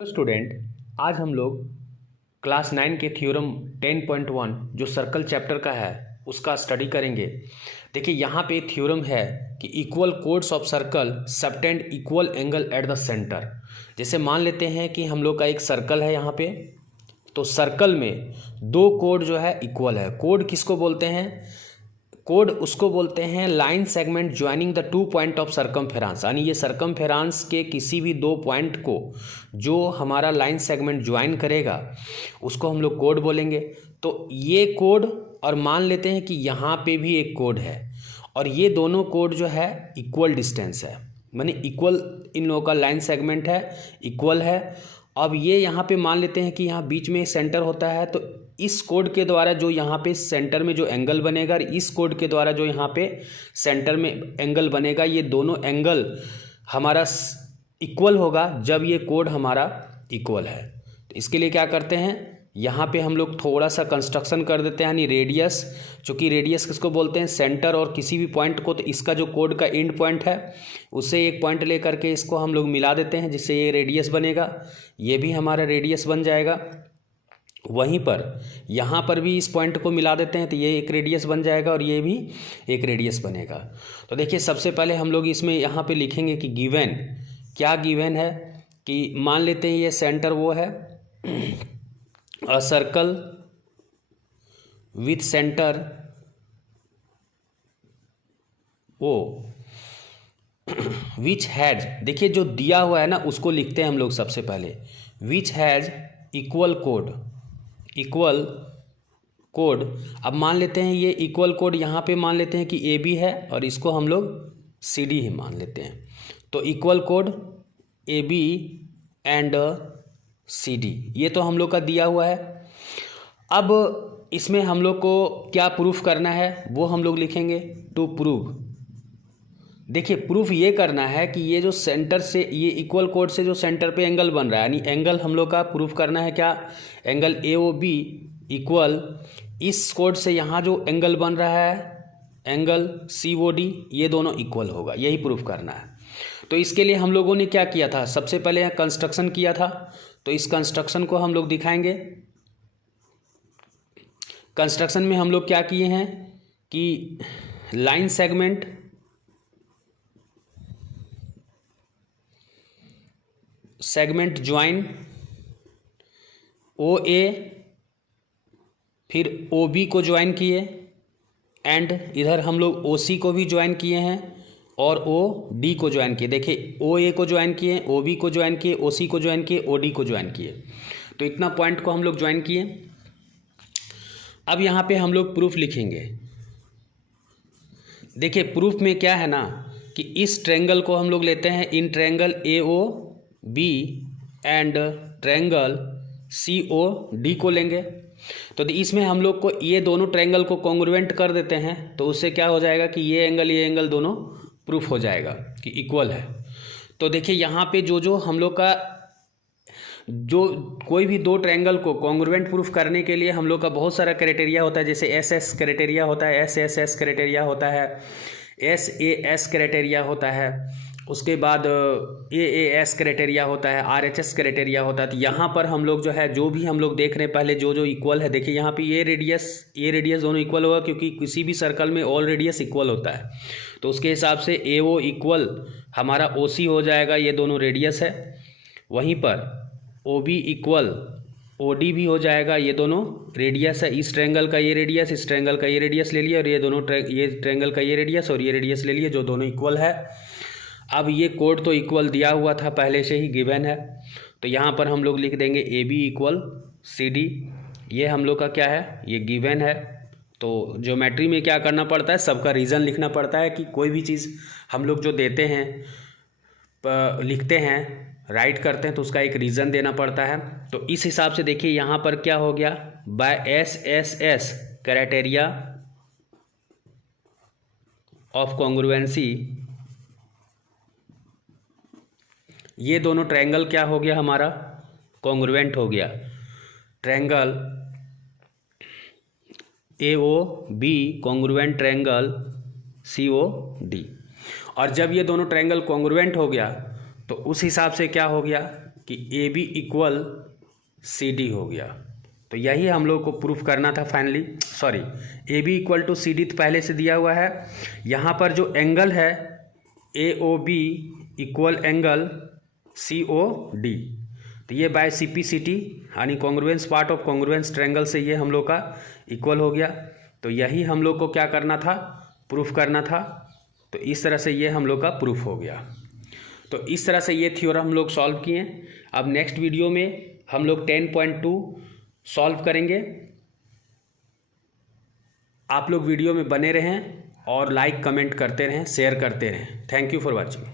Student, आज हम लोग क्लास 9 के थ्योरम 10.1 जो सर्कल चैप्टर का है उसका स्टडी करेंगे। देखिए यहाँ पे थ्योरम है कि equal codes of circle subtend equal angle at the centre. जैसे मान लेते हैं कि हम लोग का एक सर्कल है यहाँ पे, तो सर्कल में दो कोड जो है इक्वल है। कोड किसको बोलते हैं? कोड उसको बोलते हैं line segment joining the two point of circumference, यानी ये सर्कमफेरेंस के किसी भी दो पॉइंट को जो हमारा लाइन सेगमेंट ज्वाइन करेगा उसको हम लोग कोड बोलेंगे। तो ये कोड, और मान लेते हैं कि यहाँ पे भी एक कोड है और ये दोनों कोड जो है इक्वल डिस्टेंस है, माने इक्वल इन लोगों का लाइन सेगमेंट है, इक्वल है। अब ये यहाँ पे मान लेते हैं कि यहाँ बीच में सेंटर होता है, तो इस कोड के द्वारा जो यहाँ पे सेंटर में जो एंगल बनेगा और इस कोड के द्वारा जो यहाँ पे सेंटर में एंगल बनेगा, ये दोनों एंगल हमारा इक्वल होगा जब ये कोड हमारा इक्वल है। तो इसके लिए क्या करते हैं, यहाँ पे हम लोग थोड़ा सा कंस्ट्रक्शन कर देते हैं, यानी रेडियस, चूँकि रेडियस किसको बोलते हैं? सेंटर और किसी भी पॉइंट को, तो इसका जो कोड का एंड पॉइंट है उससे एक पॉइंट लेकर के इसको हम लोग मिला देते हैं जिससे ये रेडियस बनेगा, ये भी हमारा रेडियस बन जाएगा। वहीं पर यहाँ पर भी इस पॉइंट को मिला देते हैं तो ये एक रेडियस बन जाएगा और ये भी एक रेडियस बनेगा। तो देखिए सबसे पहले हम लोग इसमें यहाँ पे लिखेंगे कि गिवन, क्या गिवन है कि मान लेते हैं ये सेंटर वो है, a circle with centre O which has, देखिए जो दिया हुआ है ना उसको लिखते हैं हम लोग सबसे पहले, which has equal code, equal code. अब मान लेते हैं ये इक्वल कोड यहाँ पे मान लेते हैं कि ए बी है और इसको हम लोग सी डी ही मान लेते हैं। तो इक्वल कोड A B and C D, ये तो हम लोग का दिया हुआ है। अब इसमें हम लोग को क्या प्रूफ करना है वो हम लोग लिखेंगे, टू प्रूव। देखिए प्रूफ ये करना है कि ये जो सेंटर से, ये इक्वल कोड से जो सेंटर पे एंगल बन रहा है, यानी एंगल हम लोग का प्रूफ करना है क्या? Angle A O B equal इस कोड से यहाँ जो एंगल बन रहा है एंगल सी ओ डी, ये दोनों इक्वल होगा, यही प्रूफ करना है। तो इसके लिए हम लोगों ने क्या किया था, सबसे पहले यहाँ कंस्ट्रक्शन किया था, तो इस कंस्ट्रक्शन को हम लोग दिखाएंगे। कंस्ट्रक्शन में हम लोग क्या किए हैं कि लाइन सेगमेंट ज्वाइन ओ ए, फिर ओ बी को ज्वाइन किए, एंड इधर हम लोग ओ सी को भी ज्वाइन किए हैं और ओ डी को ज्वाइन किए। देखिए ओ ए को ज्वाइन किए, ओ बी को ज्वाइन किए, ओ सी को ज्वाइन किए, ओ डी को ज्वाइन किए, तो इतना पॉइंट को हम लोग ज्वाइन किए। अब यहाँ पे हम लोग प्रूफ लिखेंगे। देखिए प्रूफ में क्या है ना कि इस ट्रायंगल को हम लोग लेते हैं, in triangle A O B and triangle C O D को लेंगे। तो इसमें हम लोग को ये दोनों ट्रायंगल को कॉन्ग्रुएंट कर देते हैं, तो उससे क्या हो जाएगा कि ये एंगल दोनों प्रूफ हो जाएगा कि इक्वल है। तो देखिए यहाँ पे जो हम लोग का जो कोई भी दो ट्रायंगल को कॉन्ग्रुएंट प्रूफ करने के लिए हम लोग का बहुत सारा क्राइटेरिया होता है, जैसे एस एस क्राइटेरिया होता है, एस एस एस क्राइटेरिया होता है, एस ए एस क्राइटेरिया होता है, उसके बाद ए एस क्राइटेरिया होता है, आर एच एस क्राइटेरिया होता है। तो यहाँ पर हम लोग जो है, जो भी हम लोग देख रहे हैं पहले जो इक्वल है, देखिए यहाँ पे ये रेडियस दोनों इक्वल होगा, क्योंकि किसी भी सर्कल में ऑल रेडियस इक्वल होता है। तो उसके हिसाब से ए ओ इक्वल हमारा ओ सी हो जाएगा, ये दोनों रेडियस है। वहीं पर O B equal O D भी हो जाएगा, ये दोनों रेडियस है। इस ट्रायंगल का ये रेडियस, इस ट्रायंगल का ये रेडियस ले लिया, और ये दोनों ये ट्रायंगल का ये रेडियस और ये रेडियस ले लिए, जो दोनों इक्वल है। अब ये कोड तो इक्वल दिया हुआ था, पहले से ही गिवन है, तो यहाँ पर हम लोग लिख देंगे A B equal C D, ये हम लोग का क्या है, ये गिवन है। तो ज्योमेट्री में क्या करना पड़ता है, सबका रीज़न लिखना पड़ता है कि कोई भी चीज़ हम लोग जो देते हैं, लिखते हैं, राइट करते हैं, तो उसका एक रीज़न देना पड़ता है। तो इस हिसाब से देखिए यहाँ पर क्या हो गया, by S S S criteria of congruency, ये दोनों ट्रायंगल क्या हो गया हमारा, कॉन्ग्रुएंट हो गया। Triangle A O B congruent triangle C O D. और जब ये दोनों ट्रायंगल कॉन्ग्रुएंट हो गया तो उस हिसाब से क्या हो गया कि A B equal C D हो गया। तो यही हम लोग को प्रूफ करना था finally. Sorry, A B equal to C D तो पहले से दिया हुआ है। यहाँ पर जो एंगल है A O B equal angle C O D, तो ये by C P C T यानी congruence part of congruence triangle से ये हम लोग का इक्वल हो गया। तो यही हम लोग को क्या करना था, प्रूफ करना था। तो इस तरह से ये हम लोग का प्रूफ हो गया। तो इस तरह से ये थ्योरम हम लोग सॉल्व किए। अब नेक्स्ट वीडियो में हम लोग 10.2 सॉल्व करेंगे। आप लोग वीडियो में बने रहें और लाइक कमेंट करते रहें, शेयर करते रहें। Thank you for watching.